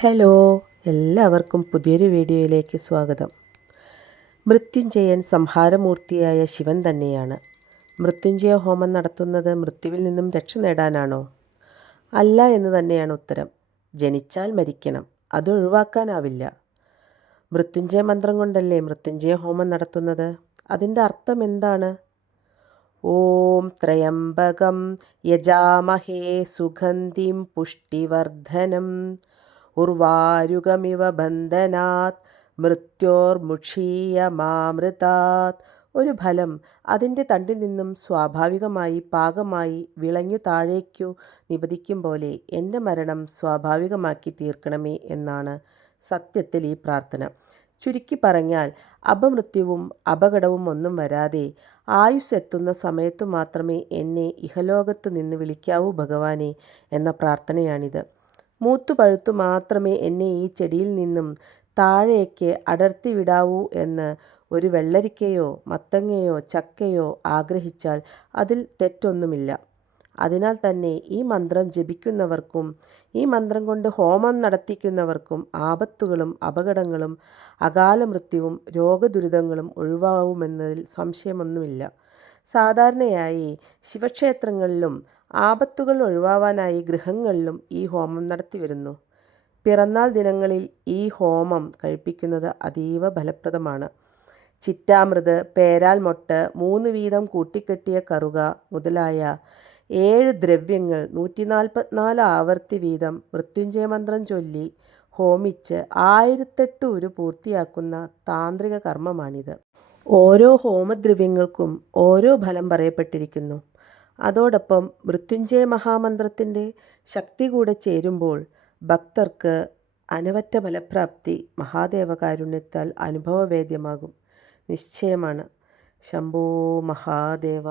Hello എല്ലാവർക്കും പുതിയൊരു വീഡിയോയിലേക്ക് സ്വാഗതം. മൃത്യുഞ്ജയൻ സംഹാരമൂർത്തിയായ ശിവൻ തന്നെയാണ്. മൃത്യുഞ്ജയ ഹോമം നടത്തുന്നത് മൃത്യുവിൽ നിന്നും രക്ഷ നേടാനാണോ? അല്ല എന്ന് തന്നെയാണ് ഉത്തരം. ജനിച്ചാൽ മരിക്കണം അത് ഒഴിവാക്കാനാവില്ല. മൃത്യുഞ്ജയ മന്ത്രം കൊണ്ടല്ലേ മൃത്യുഞ്ജയ ഹോമം നടത്തുന്നത്? അതിന്റെ അർത്ഥം എന്താണ്? ഓം ത്രയംബകം യജാമഹേ സുഗന്ധിം പുഷ്ടിവർദ്ധനം. ഉർവാരുകമിവ ബന്ധനാത് മൃത്യോർമുക്ഷീയമാമൃതാത് ഒരു ഫലം അതിന്റെ തണ്ടിൽ നിന്നും സ്വാഭാവികമായി പാകമായി വിളഞ്ഞു താഴേക്കു നിപതിക്കും പോലെ എന്റെ മരണം സ്വാഭാവികമാക്കി തീർക്കണമേ എന്നാണ് സത്യത്തിൽ ഈ പ്രാർത്ഥന. ചുരുക്കി പറഞ്ഞാൽ അപമൃത്യുവും അപകടവും ഒന്നും വരാതെ ആയുസ് എത്തുന്ന സമയത്തു മാത്രമേ എന്നെ ഇഹലോകത്തു നിന്ന് വിളിക്കാവൂ ഭഗവാനെ എന്ന പ്രാർത്ഥനയാണിത്. മൂത്തു പഴുത്തു മാത്രമേ എന്നെ ഈ ചെടിയിൽ നിന്നും താഴേക്ക് അടർത്തി വിടാവൂ എന്ന് ഒരു വെള്ളരിക്കയോ മത്തങ്ങയോ ചക്കയോ ആഗ്രഹിച്ചാൽ അതിൽ തെറ്റൊന്നുമില്ല. അതിനാൽ തന്നെ ഈ മന്ത്രം ജപിക്കുന്നവർക്കും ഈ മന്ത്രം കൊണ്ട് ഹോമം നടത്തിക്കുന്നവർക്കും ആപത്തുകളും അപകടങ്ങളും അകാല മൃത്യുവും രോഗദുരിതങ്ങളും ഒഴിവാവുമെന്നതിൽ സംശയമൊന്നുമില്ല. സാധാരണയായി ശിവക്ഷേത്രങ്ങളിലും ആപത്തുകൾ ഒഴിവാവാനായി ഗൃഹങ്ങളിലും ഈ ഹോമം നടത്തി വരുന്നു. പിറന്നാൾ ദിനങ്ങളിൽ ഈ ഹോമം കഴിപ്പിക്കുന്നത് അതീവ ഫലപ്രദമാണ്. ചിറ്റാമൃത് പേരാൽ മൊട്ട് മൂന്ന് വീതം കൂട്ടിക്കെട്ടിയ കറുക മുതലായ ഏഴ് ദ്രവ്യങ്ങൾ നൂറ്റി ആവർത്തി വീതം മൃത്യുഞ്ജയ മന്ത്രം ചൊല്ലി ഹോമിച്ച് ആയിരത്തെട്ട് ഉരു പൂർത്തിയാക്കുന്ന താന്ത്രിക കർമ്മമാണിത്. ഓരോ ഹോമദ്രവ്യങ്ങൾക്കും ഓരോ ഫലം പറയപ്പെട്ടിരിക്കുന്നു. അതോടൊപ്പം മൃത്യുഞ്ജയ മഹാമന്ത്രത്തിന്റെ ശക്തി കൂടെ ചേരുമ്പോൾ ഭക്തർക്ക് അനവറ്റ ഫലപ്രാപ്തി മഹാദേവ മഹാദേവകാരുണ്യത്താൽ അനുഭവവേദ്യമാകും. നിശ്ചയമാണ്. ശംഭോ മഹാദേവ.